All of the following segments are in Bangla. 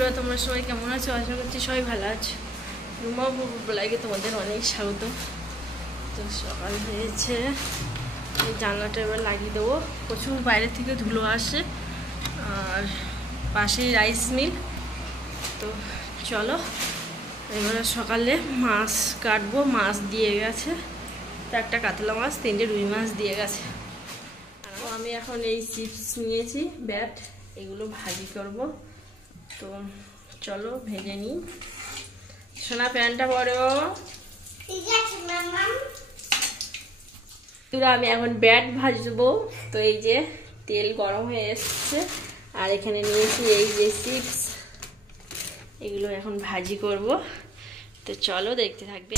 বন্ধুরা, তোমরা সবাই কেমন আছো? আশা করছি সবাই ভালো আছো। রুমা ব্লগে তোমাদের অনেক স্বাগত। তো সকাল হয়েছে, এই জানলাটা এবার লাগিয়ে দেবো। প্রচুর বাইরে থেকে ধুলো আসে, আর পাশেই রাইস মিল। তো চলো এবারে সকালে মাছ কাটবো। মাছ দিয়ে গেছে, তো একটা কাতলা মাছ, 3টে রুই মাছ দিয়ে গেছে। আমি এখন এই চিপস নিয়েছি ব্যাট, এগুলো ভাজি করব। তো চলো ভেজে নিই। সোনা প্যান্টটা পরো। আমি এখন ব্যাট ভাজবো। তো এই যে তেল গরম হয়ে এসছে, আর এখানে নিয়েছি এই যে চিপস, এগুলো এখন ভাজি করব। তো চলো দেখতে থাকবে।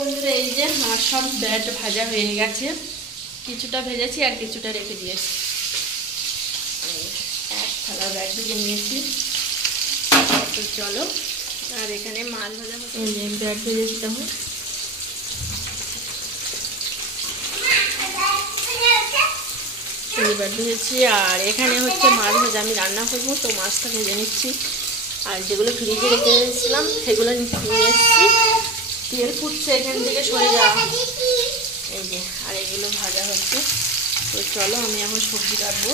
আর এই যে আমার সব ব্যাট ভাজা হয়ে গেছে, কিছুটা ভেজেছি আর কিছুটা রেখে দিয়েছি। এক থালা ব্যাট ভেজে নিয়েছি। তো চলো, আর এখানে মাছ ভাজা ব্যাট ভেজেছি তখন। ব্যাট ভেজেছি, আর এখানে হচ্ছে মাছ ভাজা আমি রান্না করবো। তো মাছটা ভেজে নিচ্ছি, আর যেগুলো ফ্রিজে রেখে দিয়েছিলাম সেগুলো নিয়ে এসেছি। তেল ফুটছে, এখান থেকে সরে যাওয়া। এই যে, আর এগুলো ভাজা হচ্ছে। তো চলো আমি এখন সবজি কাটবো।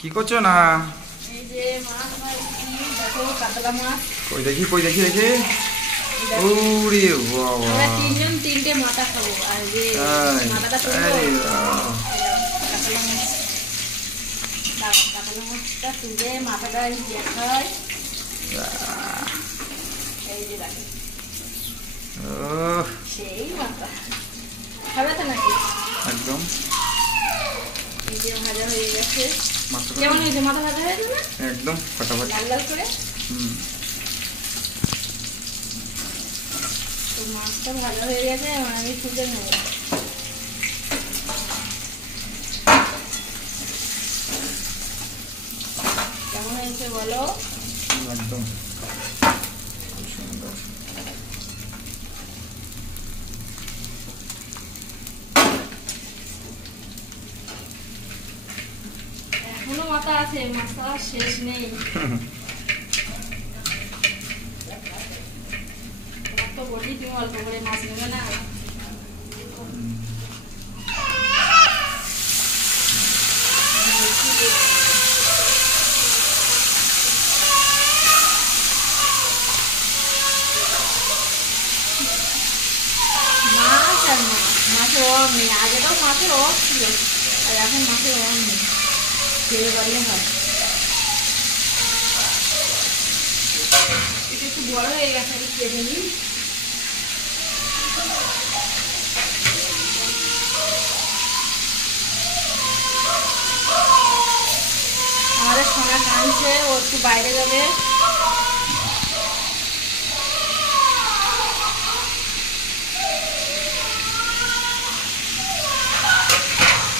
কি করছো না? এই যে মাছ ভাজছি, দেখো কাতলা মাছ। কই দেখি দেখি। ওরে বাবা, আমরা তিনজন 3টে মাথা খাবো, আর যে মাথাটা তুলবো। কাতলা মাছ, কাতলা মাছটা তুলে মাথাটা দেখায়। এই যে দেখো, সেই মাথা খাবে তো নাকি? একদম। এই যে ভাজা হয়ে গেছে। কেমন হয়েছে? মাথা ভাজা হয়েছে না? একদম ফাটাফাটি, লাল লাল করে। তো মাছটা ভাজা হয়ে গেছে, এবার আমি তুলে নেব। কেমন হয়েছে বলো? একদম সুন্দর। এখনো মাথা আছে, মাথা শেষ নেই। তোমার তো বলি তুমি অল্প করে মাছ নেবে না। মাছ আর মাছ, মাছের অভাব নেই। আগে তো মাছের অভাব ছিল, আর এখন মাছের অভাব নেই। তেলে বাড়লে হয়। এটা একটু বড় হয়ে গেছে, আমি কেটে নিই। আমাদের সোনা কাঁদছে, ও একটু বাইরে যাবে।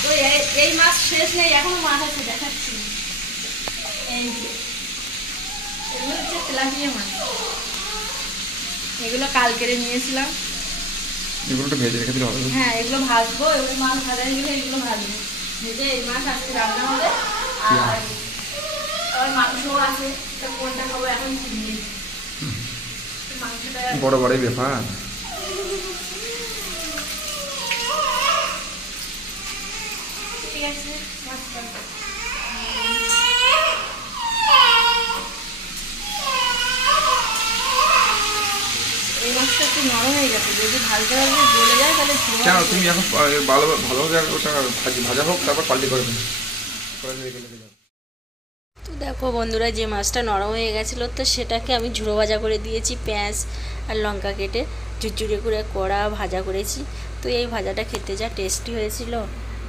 তো এই মাছ শেষ নেই, এখনো মাছ আছে, দেখাচ্ছি। এই যে এগুলো হচ্ছে তেলাপিয়া মাছ, এগুলো কাল কেটে নিয়েছিলাম। এগুলো তো ভেজে রেখে দিলে হবে। হ্যাঁ, এগুলো ভাজবো। এগুলো মাছ ভাজা হয়ে গেলে এগুলো ভাজবো, ভেজে এই মাছ আজকে রান্না হবে। আর মাংসও আছে, তো কোনটা খাবো এখন ঠিক নেই। মাংসটা বড় বড়ই ব্যাপার। ঠিক আছে, মাছটা এই মাছটা একটু নরম হয়ে গেছে, যদি ভাজতে ভাজতে গলে যায় তাহলে কেন তুমি এখন ভালোভাবে ওটা ভাজা হোক, তারপর পাল্টি করে দেবে। তো দেখো বন্ধুরা, যে মাছটা নরম হয়ে গেছিলো তো সেটাকে আমি ঝুড়ো ভাজা করে দিয়েছি, পেঁয়াজ আর লঙ্কা কেটে ঝুরঝুরে করে কড়া ভাজা করেছি। তো এই ভাজাটা খেতে যা টেস্টি হয়েছিল,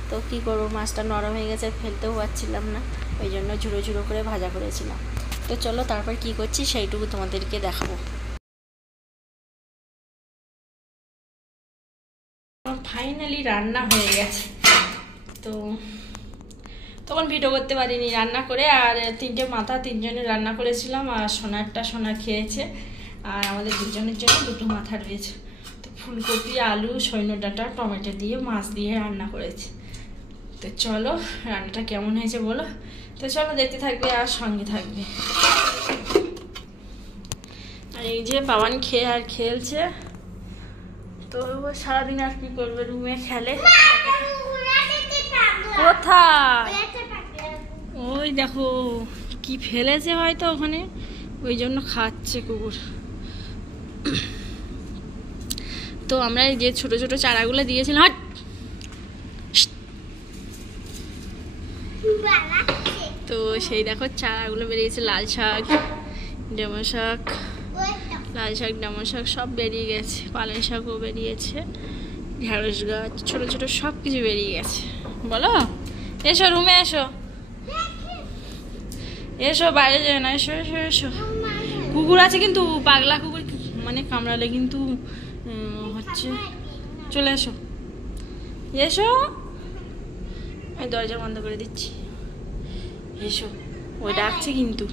তো কী করবো, মাছটা নরম হয়ে গেছে, ফেলতেও পারছিলাম না, ওই জন্য ঝুড়ো ঝুড়ো করে ভাজা করেছিলাম। তো চলো তারপর কি করছি সেইটুকু তোমাদেরকে দেখাবো। ফাইনালি রান্না হয়ে গেছে। তো তখন ভিডিও করতে পারিনি, রান্না করে আর 3টে মাথা 3জনে রান্না করেছিলাম, আর সোনা খেয়েছে, আর আমাদের 2জনের জন্য 2টো মাথা রয়েছে। তো ফুলকপি, আলু, সৈন্য ডাঁটা, টমেটো দিয়ে মাছ দিয়ে রান্না করেছি। তো চলো রান্নাটা কেমন হয়েছে বলো। তো চলো দেখতে থাকবে আর সঙ্গে থাকবে। আর এই যে পাওয়ান খেয়ে আর খেলছে। তো সারাদিন আর কি করবে, রুমে খেলে। কোথায় ওই দেখো কি ফেলেছে হয়তো ওখানে, ওই জন্য খাচ্ছে কুকুর। তো আমরা যে ছোট ছোট চারাগুলো দিয়েছিলাম, তো সেই দেখো চারাগুলো বেরিয়েছে, লাল শাক, ডেমো শাক, লাল শাক, ডেমো শাক সব বেরিয়ে গেছে, পালং শাকও বেরিয়েছে, ঢেঁড়স গাছ, ছোট ছোট সব কিছু বেরিয়ে গেছে। বলো এসো রুমে, এসো এসো, বাইরে যাবে না, এসো এসো এসো। কুকুর আছে কিন্তু, পাগলা কুকুর, মানে কামড়ালে কিন্তু হচ্ছে, চলে এসো এসো। আমি দরজা বন্ধ করে দিচ্ছি, এসো। ওই ডাকছে কিন্তু,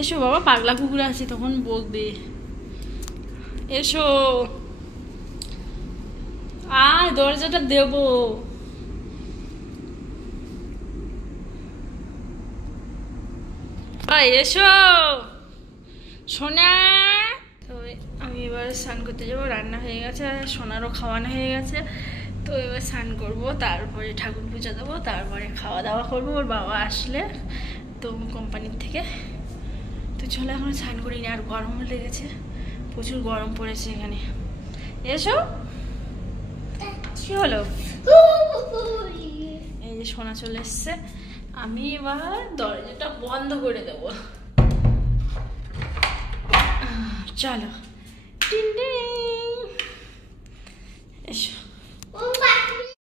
এসো বাবা, পাগলা কুকুর আছে তখন বকবে, এসো। আর দরজাটা দেবো, এসো সোনা। তো আমি এবার স্নান করতে যাবো, রান্না হয়ে গেছে, সোনারও খাওয়ানো হয়ে গেছে। তো এবার স্নান করবো, তারপরে ঠাকুর পূজা দেবো, তারপরে খাওয়া দাওয়া করবো ওর বাবা আসলে, তো কোম্পানির থেকে। তো চলো এখন স্নান করিনি, আর গরম লেগেছে, প্রচুর গরম পড়েছে এখানে। এসো, কি হলো, এই যে সোনা চলে এসছে। আমি এবার দরজাটা বন্ধ করে দেবো, চলো। এসো।